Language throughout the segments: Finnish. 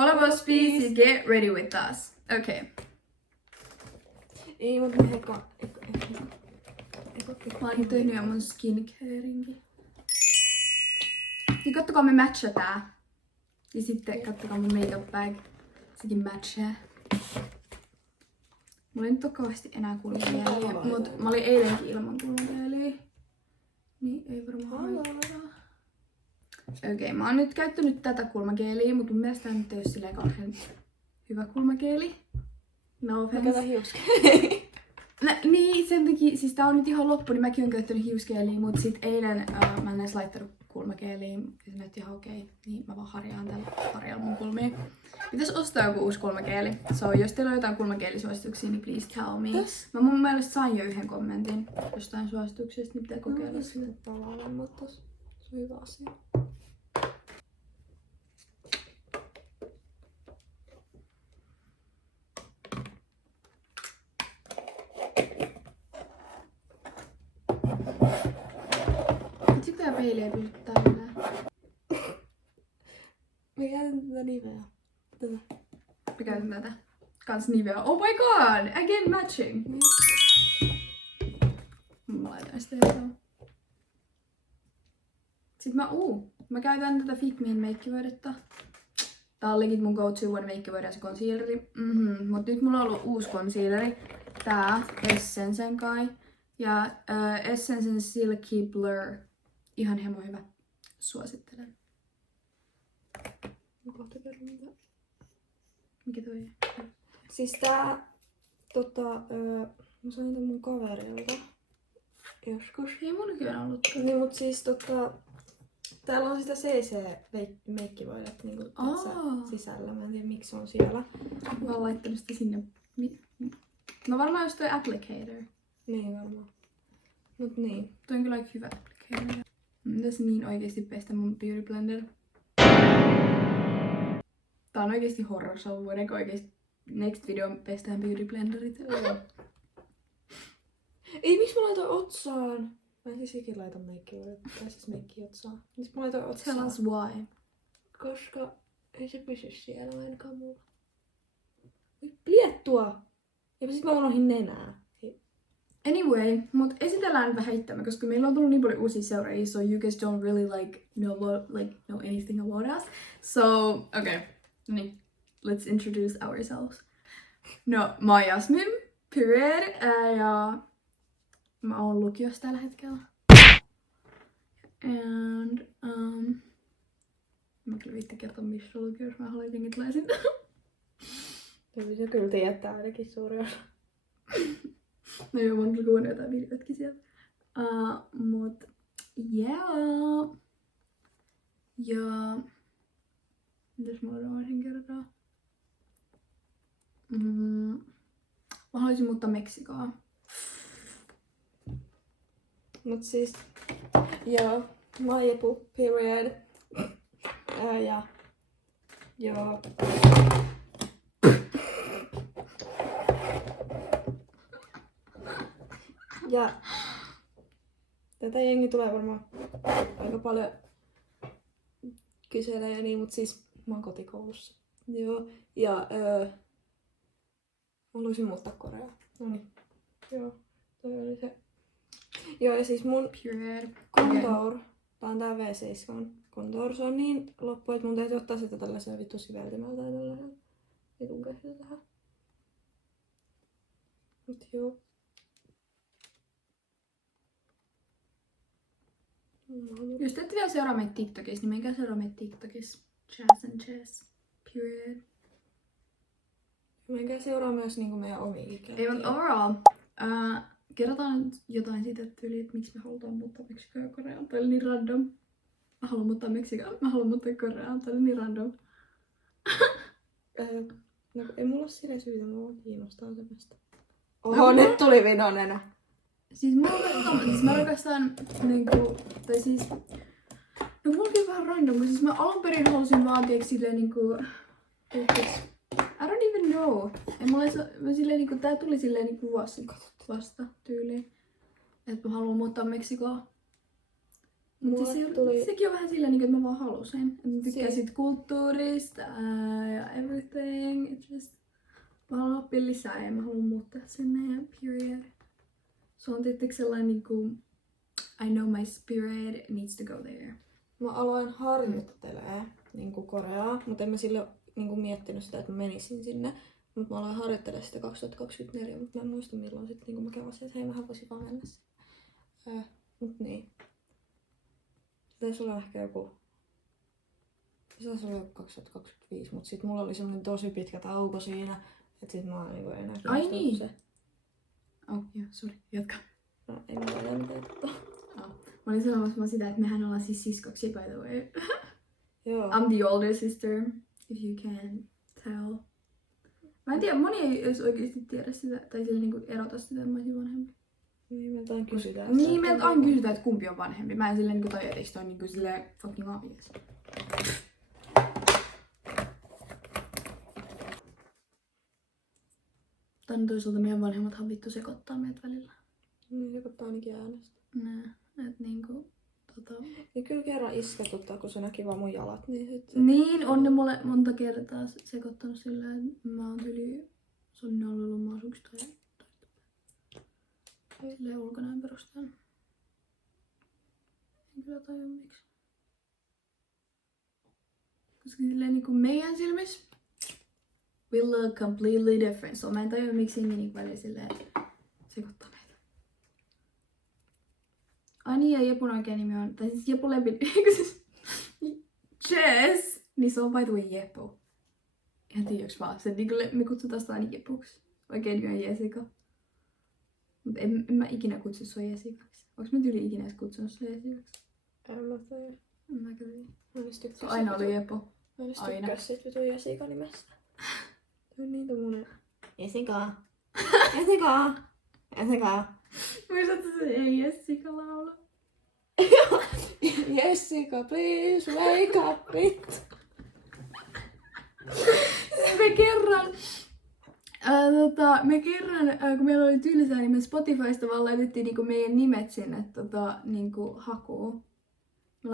All of us species, get ready with us. Okay. Ei, mutta me eka. Mä oon tehnyt jo mun skincareinkin. Ja kattokaa me matchataan. Ja sitten kattokaa mun makeup bag. Sekin matchaa. Mulla ei nyt ole kauheasti enää kulmakieliä, mut mä olin eilenkin ilman kulmakieliä. Niin ei varmaan haittaa. Okei, mä oon nyt käyttänyt tätä kulmakieliä, mut mun mielestä tää nyt ei oo silleen kauhean hyvä kulmakieli. No offense. Mä käytän hiuskeli. Niin, sen takia, siis tää on nyt ihan loppu, niin mäkin oon käyttänyt hiuskeeliä, mut sit eilen mä en edes laittanut kulmakeeliä, ja se näytti ihan okei. Niin mä vaan harjaan tällä harjalla mun kulmia. Pitäis ostaa joku uusi kulmakeeli. So, jos teillä on jotain kulmakielisuosituksia, niin please tell me. Mä mun mielestä sain jo yhden kommentin jostain suosituksesta, niin pitää kokeilla sitä. Palaalemmat tossa. Se on hyvä asia. Sitä peiliä ei pysy tällä. Mä käytän tätä niveä. Tätä. Mä käytän tätä. Kans Nivea. Oh my god! Again matching! Mä laitan sitä jotain. Sitten mä käytän tätä Fitmin meikkivoidetta. Tää on legit mun go-to one meikkivoide ja se concealeri. Mut nyt mulla on ollut uusi concealeri. Tää Essencen kai. Ja Essencen Silky Blur. Ihan hemo hyvä. Suosittelen. Mä kohta kerron mitä. Mikä toi? Siis tää mä sain tän mun kaverilta joskus. Ei mullakin on ollut. Niin mut siis täällä on sitä CC-meikkivoidetta niinku sisällä. Mä en tiedä miksi se on siellä. Mä oon laittanut sitä sinne. No varmaan just toi applicator. Niin varmaan. Mut niin. Toi on kyllä aika hyvä applicator. Mitäs niin oikeesti pestä mun beauty blender? Tää on oikeesti horror show. Voidaanko oikeesti next video pestään beauty blenderit? Ei, miksi mä laitoin otsaan? Mä en siis ikin laita meikkivoidetta. Tai siis meikkiä otsaan. Miksi mä laitoin otsaan? Tell us why. Koska ei se pysy siellä ainakaan mulla. Liettua! Ja sit mä unohdin nenää. Anyway, mut esitellään nyt vähän itseämme, koska meillä on tullut niin paljon uusia seuraajia, so you guys don't really know anything about us. So, okay, niin, let's introduce ourselves. No, mä oon Jasmin, period, ja mä oon lukiossa tällä hetkellä. And, mä kyllä viitte kertoa missä lukiossa, mä haluan jengi tulee sinne. Se kyllä tietää ainakin suuri osa. No joo, mä oon kuvannut jotain videotkin sieltä. Mut yeah. Ja mitäs mä voisin kertoa? Mä haluaisin muuttaa Meksikoon. Mut siis, joo, mä oon Jepu, period. Joo. Ja tätä jengi tulee varmaan aika paljon kyselee, niin, mut siis mä oon kotikoulussa. Joo, ja mä haluaisin muuttaa Koreaan. Noniin, joo, toi oli se. Joo, ja siis mun contour, tää on tää V7 contour, se on niin loppu, että mun täytyy ottaa sitä tällaisella vittu siveltimellä tai tällaisella vitun käsillä tähän. Mut joo. Jos te ette vielä seuraa meitä TikTokissa, niin menkää seuraa meitä TikTokissa. Jazz and Jazz. Period. Menkää seuraa myös niinku meidän omia ikäviä. Ei, mutta overall. Kerrotaan nyt jotain siitä tyyliä, että miksi me halutaan muuttaa Meksikoon ja Koreaan. Toi oli niin random. Mä haluan muuttaa Meksikoon, mä haluan muuttaa Koreaan. Toi oli niin random. No ei mulla ole silleen syytä, mua kiinnostaa semmoista. Oho, nyt tuli vinonenä. Siis mä rakastan niinku, tai siis, no mullakin vähän random, mutta siis mä alun perin halusin vaan silleen niinku, I don't even know. Mä silleen niinku, tää tuli silleen niinku vuosi vasta tyyliin. Että mä haluan muuttaa Meksikoon. Mutta tuli... sekin on vähän silleen, niin että mä vaan halusin. Että mä tykkään Si- sit kulttuurista ja everything. It just... Mä haluan oppia lisää ja mä haluan muuttaa sinne ja period. Se on tietysti sellainen niinku... I know my spirit needs to go there. Mä aloin harjoittelemaan niinku Koreaa, mutta en mä silloin niinku miettinyt sitä, että mä menisin sinne. Mutta mä aloin harjoittelemaan sitä 2024, mutta mä en muista milloin sit niinku mä kävasin, että hei mähän voisin vaan mennä sinne. Mut niin. Taisi olla ehkä joku... Se taisi olla joku 2025, mutta sit mulla oli semmonen tosi pitkä tauko siinä, että sit mä oon niinku enää Ai kiinnostunut niin. se. Oh, joo, sori, jatka. No, ei mulla ole mitään totta. Mä olin sanomassa vaan sitä, että mehän ollaan siis siskoksi, by the way. Joo. I'm the older sister, if you can tell. Mä en tiedä, moni ei edes oikeesti tiedä sitä, tai sille niinku erota sitä, että mä olisin vanhempi. Niin, meiltä aina kysytään. Niin, meiltä aina kysytään, että kumpi on vanhempi. Mä en silleen niinku tajua, että toi niinku silleen fucking obvious. Tai toisaalta meidän vanhemmathan vittu sekoittaa meidät välillä. Niin, joka ainakin äänestä. Nää, et niinku, Niin kyllä kerran isketuttaa, kun se näki vaan mun jalat, niin sitten... Niin, on ne mulle monta kertaa sekoittanut silleen, että mä oon tyli sun ollut maasuksi tai silleen ulkonäön perusteella. En kyllä tajua miksi. Koska silleen niinku meidän silmissä we look completely different. So mä en tajua miksi jengi niinku välillä silleen sekoittaa meitä. Ai niin, ja Jepun oikea nimi on, tai siis Jepu Lepin, eikö siis Jess, niin se on by the way Jepu. Ihan tiiäks vaan, se niinku me kutsutaan sitä aina Jepuksi. Oikein nimi on Jessica. Mut en mä ikinä kutsu sua Jessikaksi. Onks mä tyyli ikinä edes kutsunut sua Jessikaksi? En mä tiedä. En mä kyllä. Se on aina ollut Jepu. Mä edes Aina. tykkäs sit vitu Jessica nimestä. Se on niin tommonen... Jessica. Jessica. Jessica. Muistatko se ei Jessica laula? Jessica, please wake up it. Me kerran, kun meillä oli tylsää, niin me Spotifysta vaan laitettiin niinku meidän nimet sinne niinku hakuun. Mä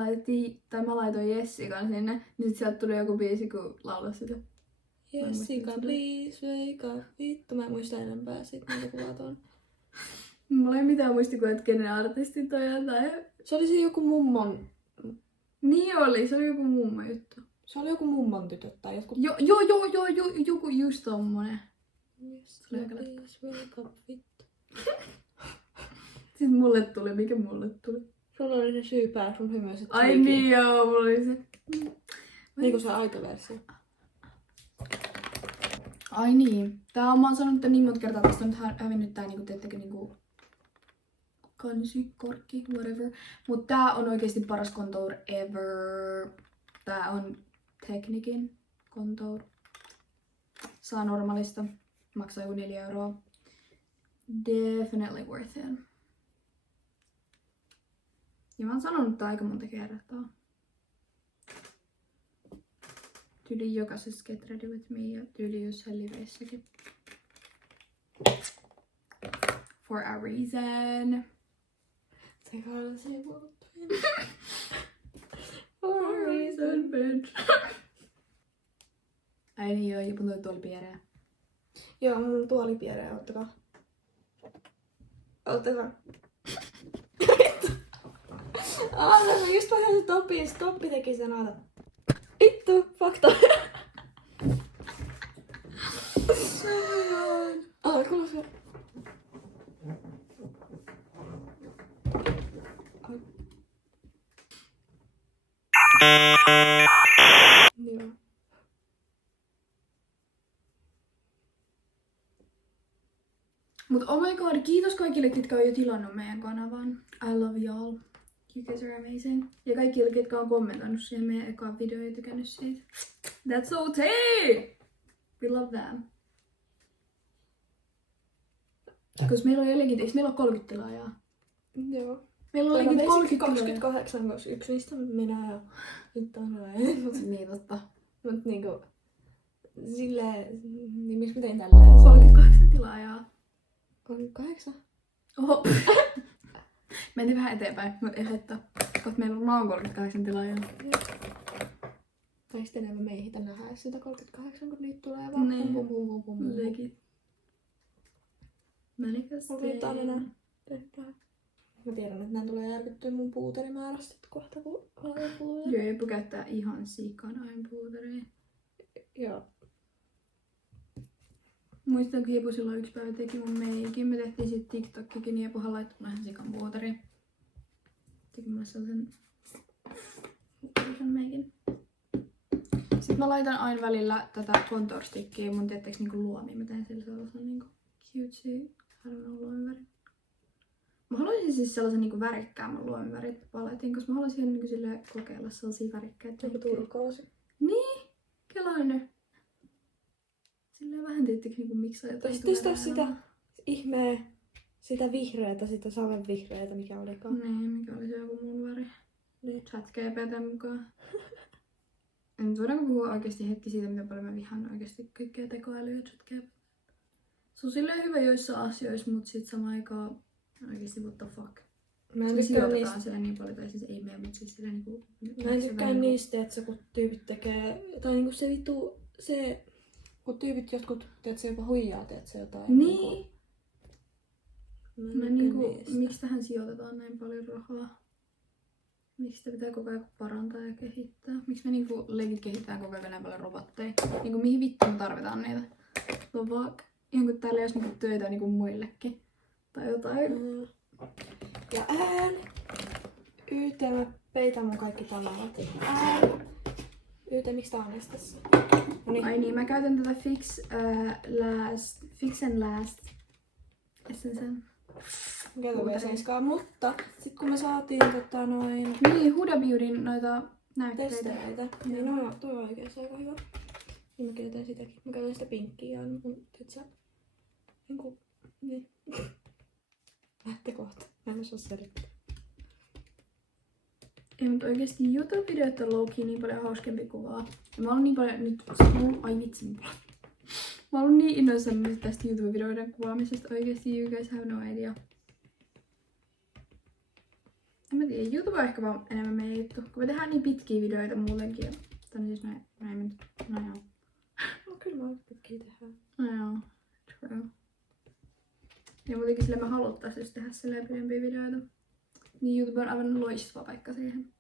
laitoin Jessican sinne, niin sit sieltä tuli joku biisi, kun laulasi sitä. Jessica, please wake up. Vittu, mä en muista enempää sit, mitä kuvat on. Mulla ei mitään muistikuvaa, että kenen artisti toi tai... Se oli se joku mummon... Niin oli, se oli joku mummo juttu. Se oli joku mummon tytöt tai jotkut... Joku just tommonen. Jessica, please wake up, vittu. Sitten mulle tuli, mikä mulle tuli? Sulla oli se syypää sun hymyiset Ai syykin. niin joo, mulla oli se. Niinku se aitoversio. Ai niin. Mä oon sanonut niin monta kertaa, tästä on nyt hävinnyt tää niinku, teettekö niinku kansi, korkki, whatever. Mut tää on oikeesti paras contour ever. Tää on Technicin contour. Saa normaalista. Maksaa joku 4 €. Definitely worth it. Ja mä oon sanonut tää aika monta kertaa. Tyyli jokaisessa Get Ready With Me ja tyyli jossain liveissäkin. For a reason. Se kansi muuttuin. For a reason, bitch. Ai niin joo, Jepun toi tuoli pierää. Joo, mun tuoli pierää, ottakaa. Ottakaa. Mä just vähän se Topi. Toppi teki sen aina. Vittu, fakta. Kuule se. Joo. Mut oh my god, kiitos kaikille, ketkä on jo tilannut meidän kanavan. I love y'all. You guys are amazing. Ja kaikille, ketkä on kommentoinut siihen meidän ekaan videoon ja tykännyt siitä. That's so tea! We love that. Koska meillä on jotenkin, eikö meillä ole 30 tilaajaa? Joo. Meillä on jotenkin 30 28, koska yksi niistä minä ja nyt on näin. Niin totta. Mut niinku... Silleen... Niin miksi mä tein tälleen? 38 tilaajaa. 38? Oho. Mentiin vähän eteenpäin, mutta ei haittaa. kohta meillä on 38 tilaajaa. Tai sitten enemmän me ei hitä nähdä sitä 38, kun niitä tulee vaan Niin. pum. Legit. Menikös Onko jotain enää tehdään? Mä tiedän, että nää tulee järkyttyä mun puuterimäärästä kohta, kun loppuu. Joo, Epu käyttää ihan sikana puuteria. Joo. Muistan, kun Epu silloin yksi päivä teki mun meikin. Me tehtiin sit TikTokikin, niin Epuhan laittoi mulle ihan sikan puuteria. Teki mulle sellaisen meikin. Sitten mä laitan aina välillä tätä contour stickia mun tiettäks niinku luomiin. Mä teen sillä sellaisen niinku cutesy, I don't know, luomivärin. Mä haluaisin siis sellaisen niinku värikkäämmän luomivärit paletin, koska mä haluaisin niinku silleen kokeilla sellaisia värikkäitä. Joku turkoosi. Niin, kelaa nyt. Silleen vähän tiettäks niinku miksaa jotain. Sitten testaa sitä ihmee, sitä vihreätä, sitä savenvihreätä, mikä olikaan. Niin, mikä oli se joku mun väri. Niin. ChatGPT:n mukaan. En voidaanko puhua oikeesti hetki siitä, miten paljon mä vihaan oikeesti kaikkea tekoälyä ChatGPT. Se on silleen hyvä joissa asioissa, mut sit samaan aikaan oikeesti what the fuck. Mä en Se tykkää sijoitetaan niistä. silleen niin paljon, tai siis ei mene, mut siis silleen niinku... Mä en tykkää niistä, että kun tyypit tekee, tai niinku se vittu, se, kun tyypit jotkut, teet se jopa huijaa, teet se jotain. Niin! Mä Mä en niinku, tykkää niistä. miksi tähän sijoitetaan näin paljon rahaa? Miksi sitä pitää koko ajan parantaa ja kehittää? Miksi me niinku legit kehittää koko ajan näin paljon robotteja? Niinku mihin vittu me tarvitaan niitä? No vaan ihan kun täällä ei olisi niinku töitä niinku muillekin. Tai jotain. Ja YT, mä peitän mun kaikki tavarat. YT, miksi tää on edes tässä? Noniin. Ai niin, mä käytän tätä Fix and Last Essensen. Käytän mutta sit kun me saatiin Niin, Huda Beautyn noita näytteitä. testereitä, niin no, toi on oikeesti aika hyvä. Niin mä käytän sitäkin. Mä käytän sitä pinkkiä aina mun, tietsä, niinku, niin. Näette kohta. Mä en osaa selittää. Ei, mutta oikeesti YouTube-videot on low-key niin paljon hauskempi kuvaa. Ja mä oon niin paljon nyt... Ai vitsi, mä oon niin innoissani tästä YouTube-videoiden kuvaamisesta. Oikeesti you guys have no idea. En mä tiedä, YouTube on ehkä vaan enemmän meidän juttu. Kun me tehdään niin pitkiä videoita muutenkin. Tai siis näin nyt... No joo. No kyllä mä pitkiä tehdään. No joo. True. Ja muutenkin sille me haluttais just tehdä silleen pidempiä videoita. Niin YouTube on aivan loistava paikka siihen.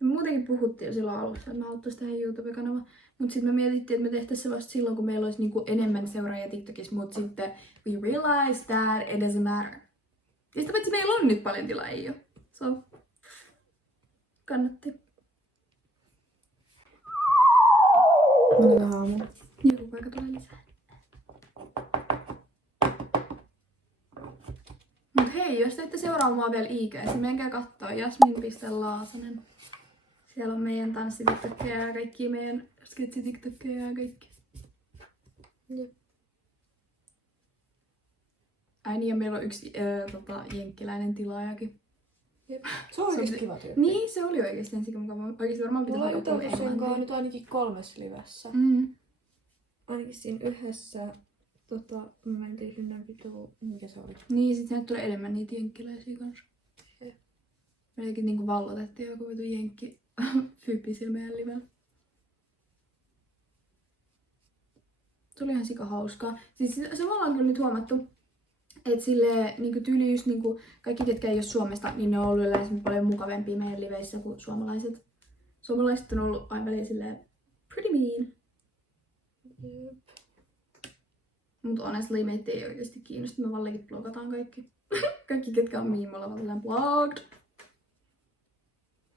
Ja me muutenkin puhuttiin jo silloin alussa, että me haluttais tehdä YouTube-kanava. Mut sit me mietittiin, että me tehtäis se vasta silloin, kun meillä olisi niinku enemmän seuraajia TikTokissa. Mut sitten we realized that it doesn't matter. Ja sitä paitsi meillä on nyt paljon tilaajia jo. So, kannatti. Oli vähän aamulla. Joku paikka tulee lisää. Mut hei, jos te ette seuraa mua vielä IG:ssä, niin menkää kattoo Jasmin.Laasanen. Siellä on meidän tanssitiktokeja ja kaikki meidän sketsitiktokeja ja kaikki. Jep. Ai niin, ja meillä on yksi jenkkiläinen tilaajakin. Jep. Se on oikeesti kiva tyyppi. Niin, se oli oikeesti ensin mukava. Oikeesti varmaan pitää Mulla on alkaa puhua juteltu sen kanssa englantia. nyt ainakin 3 livessä. Ainakin siinä yhdessä, me mentiin sinne vitu, mikä se oli? Niin, sit sinne tulee enemmän niitä jenkkiläisiä kanssa. Jep. Meilläkin niinku vallotettiin joku vitu jenkki fyppi sillä meidän livellä. Se oli ihan sika hauskaa. Siis se me ollaan kyllä nyt huomattu, että silleen niinku tyyli just niinku kaikki ketkä ei ole Suomesta, niin ne on ollut yleensä paljon mukavempia meidän liveissä kuin suomalaiset. Suomalaiset on ollut aina väliin silleen pretty mean. Jep. Mut honestly meitä ei oikeesti kiinnosta, me vaan legit blogataan kaikki. Kaikki ketkä on mean, me ollaan vaan silleen blogged.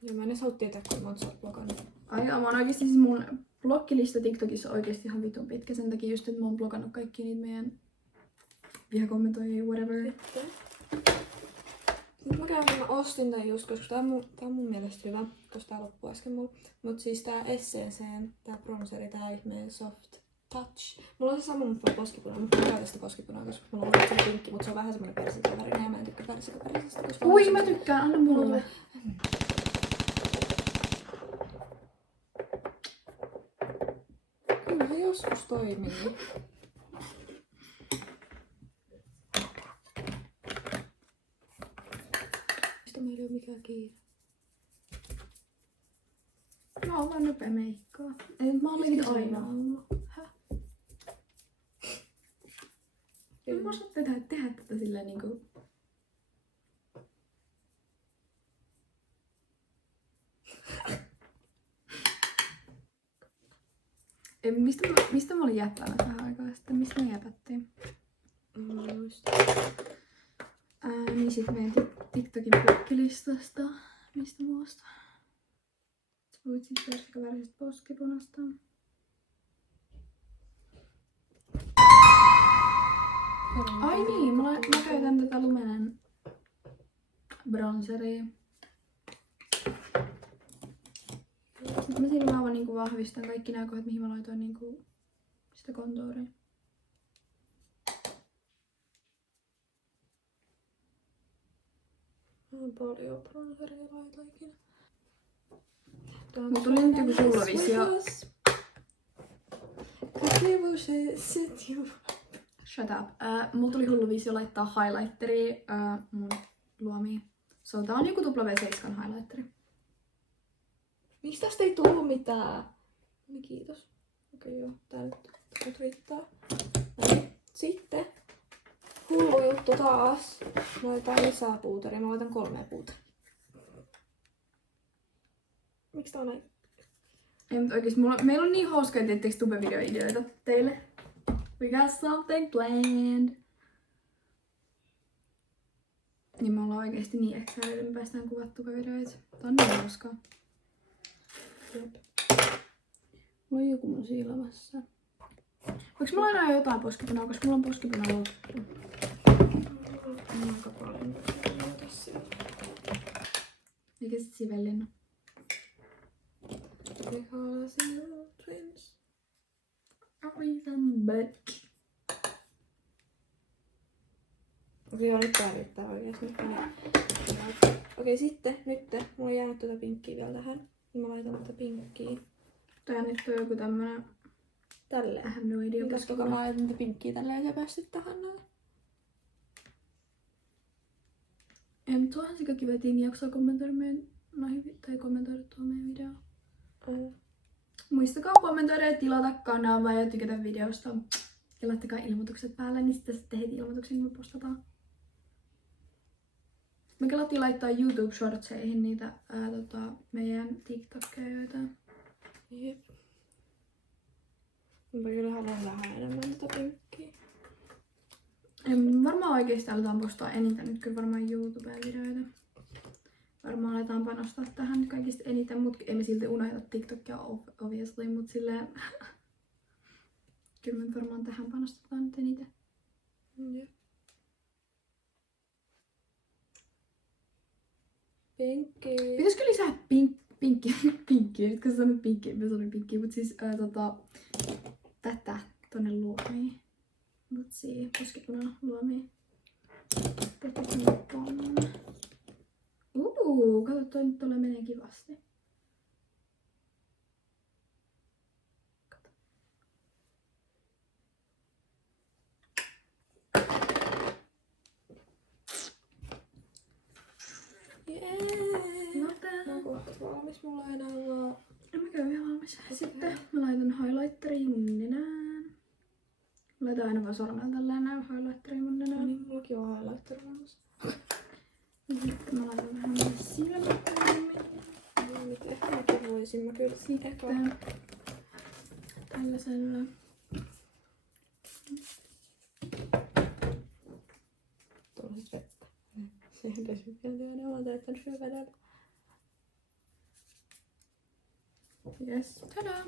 Ja mä en edes halua tietää, kuinka monta sä oot blogannut. Ai mä oon oikeesti siis mun blokkilista TikTokissa on oikeesti ihan vitun pitkä sen takia just, että mä oon blogannut kaikki niitä meidän vihakommentoijia whatever. Nyt mä ostin tän just, koska tää on mun mielestä hyvä, koska tää loppui äsken mulla. Mut siis tää Essencen, tää bronzeri, tää ihmeen soft touch. Mulla on se sama mutta poskipuna, mutta mä käytän sitä poskipunaa, koska mulla on se pinkki, mut se on vähän semmonen persikavärinen ja mä en tykkää persikavärisestä. Ui mä tykkään, anna mulle. Kyllä se joskus toimii. Mistä meillä ei oo mikään kiire. Mä oon vaan nopea meikkaa. Ei, mä oon leikit aina ollut. Häh? En mä osaa tehdä tätä silleen niinku... Ei, mistä mä olin jättänyt vähän aikaa sitten? Mistä me jäpättiin? Niin sit meidän TikTokin pökkilistasta. Mistä muusta? Sä voit sit persikaväristä poskipunasta. Ai niin, mä käytän tätä Lumenen bronzeria. Sitten mä siinä vaan niinku vahvistan kaikki nää kohdat, mihin mä laitoin niinku sitä kontouria. On paljon bronzeria laita ikinä. Mut tuli nyt joku sullavisio. Shut up. Mulla tuli hullu visio laittaa highlighteria mun luomiin. So tää on joku W7 highlighteri. Miksi tästä ei tullu mitään? No kiitos. Okei joo, tää nyt riittää. Sitten hullu juttu taas. Laitan lisää puuteria. Mä laitan 3 puuteria. Miksi tää on näin? Ei, mutta oikeesti meillä on niin hauskoja tietysti tube-videoideoita teille. We got something planned. Niin me ollaan oikeesti niin excited, että me päästään kuvat tube-videoita. Tää on niin hauskaa. Jep. Mulla on joku mun silmässä. Voinko mä lainaa jotain poskipunaa, koska mulla on poskipuna loppu? On aika paljon tässä. Mikä sit Sivellin? Because you're twins. Okei, nyt tää riittää oikeesti. Okei, sitten nyt mulla on jäänyt tuota pinkkiä vielä tähän. Niin mä laitan tätä pinkkiä. Tää nyt on joku tämmönen... Tälleen. I have no idea. Katsokaa, mä laitan tätä pinkkiä tälleen ja päästit tähän näin. Ei, mutta tuohan se kaikki vetiin, niin jaksaa kommentoida meidän tai kommentoida tuohon meidän videoon. Muistakaa kommentoida ja tilata kanavaa ja tykätä videosta. Ja laittakaa ilmoitukset päälle, niin sitten heti ilmoituksia, kun me postataan. Me kelattiin laittaa YouTube-shortseihin niitä meidän TikTokkeja. Jep. Mä kyllä haluan vähän enemmän tätä pinkkiä. Varmaan oikeesti aletaan postaa eniten nyt kyllä varmaan YouTube-videoita. Varmaan aletaan panostaa tähän nyt kaikista eniten, mutta emme silti unohda TikTokia obviously, mutta silleen... kyllä me varmaan tähän panostetaan nyt eniten. Jep. Pinkki. Pitäisikö lisää pinkkiä? Nyt kun sä sanoit pinkkiä, mä sanoin pinkkiä, mutta siis tätä tonne luomiin. Mutsi, poskipuna luomiin. Tätä tonne. Kato, toi nyt tolle menee kivasti. Kato. Jee! No tää. Mä oon kohta valmis, mulla ei enää vaan... En mä käy vielä valmis. Sitten mä laitan highlighteria mun nenään. Mä laitan aina vaan sormella tälleen näin highlighteria mun nenään. No niin, mullakin on highlighter valmis. Ja sitten mä laitan vähän mun silmäkulmiin. No nyt ehkä mäkin voisin. Mä kyllä Sitten tällaisella. Tuollaiset vettä. Siihen desinfiointia ne on täyttänyt syövedellä. Yes. Tadaa!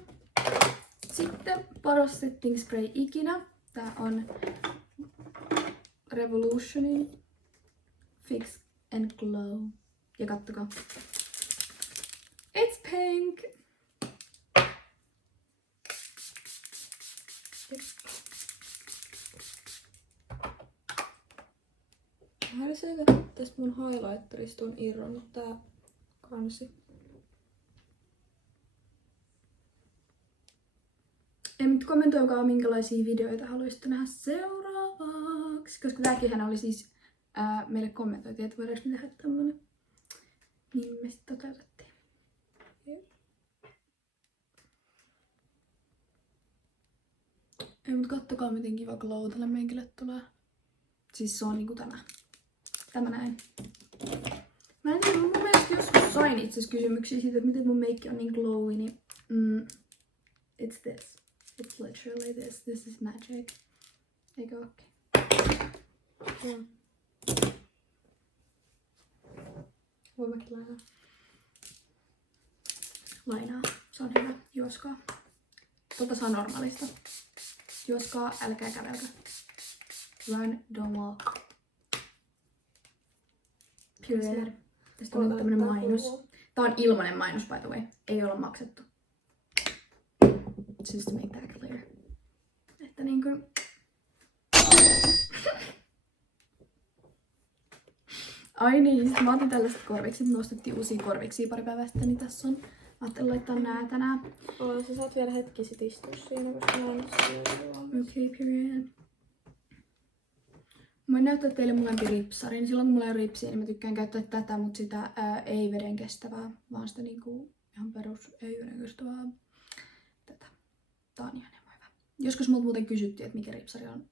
Sitten paras setting spray ikinä. Tää on Revolutionin Fix and Glow. Ja kattokaa. It's pink! Häiriseekö, että tästä mun highlighterista on irronnut tää kansi? Ja nyt kommentoikaa, minkälaisia videoita haluaisitte nähdä seuraavaksi. Koska tääkin oli siis meille kommentoitiin, että voidaanko me tehdä tämmönen. Niin me sitten toteutettiin. Ei, mut kattokaa miten kiva glow tälle meikille tulee. Siis se on niinku tämä. Tämä näin. Mä en tiedä, mun mielestä joskus sain itse asiassa kysymyksiä siitä, että miten mun meikki on niin glowy, niin it's this. It's literally this. This is magic. Eikö ookin? Joo. Voi mäkin lainaa. Lainaa. Se on hyvä. Juoskaa. Saa normaalista. Juoskaa, älkää kävelkö. Run, don't walk. Period. Tästä on tämmönen mainos. Tää on ilmainen mainos, by the way. Ei olla maksettu. Just to make that clear. Että niinkö... Ai niin, sit mä otin tällaiset korvikset. Me ostettiin uusia korviksia pari päivää sitten, niin tässä on. Mä ajattelin laittaa nää tänään. Sä saat vielä hetki sit istua siinä, koska mä en ole Okay, period. Mä voin näyttää teille molempi ripsarin. Silloin kun mulla ei ole ripsiä, niin mä tykkään käyttää tätä, mutta sitä ei veden kestävää, vaan sitä niinku ihan perus ei veden kestävää. Tätä. Tää on ihan hyvä. Joskus multa muuten kysyttiin, että mikä ripsari on,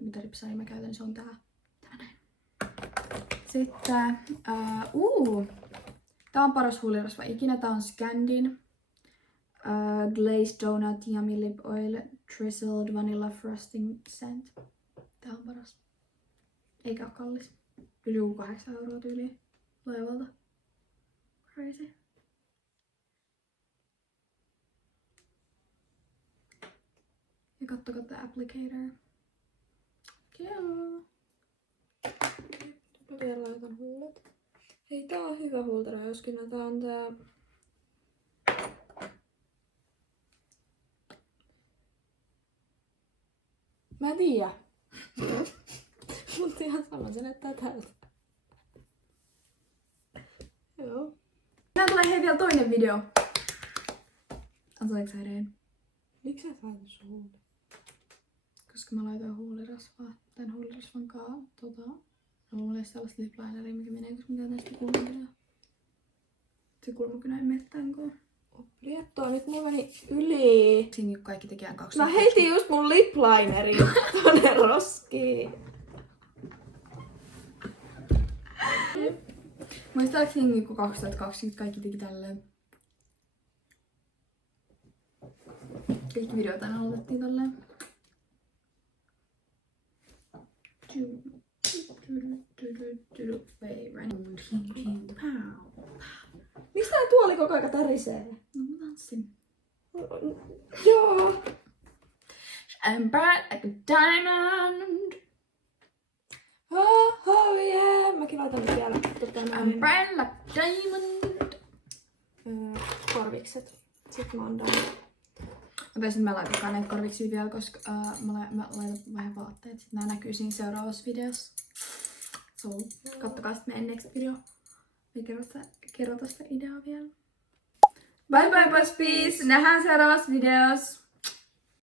mitä ripsaria mä käytän, niin se on tää. Tämä näin. Sitten, tää on paras huulirasva ikinä. Tää on Scandin Glazed Donut Yummy Lip Oil Drizzled Vanilla Frosting Scent. Tää on paras. Eikä oo kallis. Yli 8 € tyyliin laivalta. Crazy. Ja kattokaa tää applicator. Kiitos. Mä vielä laitan huulet. Hei, tää on hyvä huultera, joskin tää on tää... Mä en tiedä. Mutta ihan sama, se näyttää tältä. Joo. Tänään tulee hei vielä toinen video. I'm so excited. Miksi sä laitat sun huulet? Koska mä laitoin huulirasvaa. Tän huulirasvan kaa. Mulla ei sellaista lip lineria, mikä menee, koska mä käytän sitä kulmakynää. Se kulmakynä ei mene tän koo. Liettua, nyt mulla meni yli. Siinä kaikki tekijän 2. Mä heitin just mun lip linerin tonne roskiin. Muistaakseni kun 2020 kaikki teki tälleen. Kaikki videot aina aloitettiin tälleen. Miksi tää tuoli koko aika tärisee? No mä tanssin. Joo. I'm bright like a diamond. Oh yeah. Mäkin laitan nyt vielä I'm bright like a diamond. Korvikset. Sitten mä andan. Mutta mä laitan näitä korviksia vielä, koska mä laitan vähän vaatteet. Sitten nää näkyy siinä seuraavassa videossa. So, kattokaa sitten meidän next video. Me kerrotaan sitä ideaa vielä. Bye bye, Buzzbees! Nähdään seuraavassa videossa!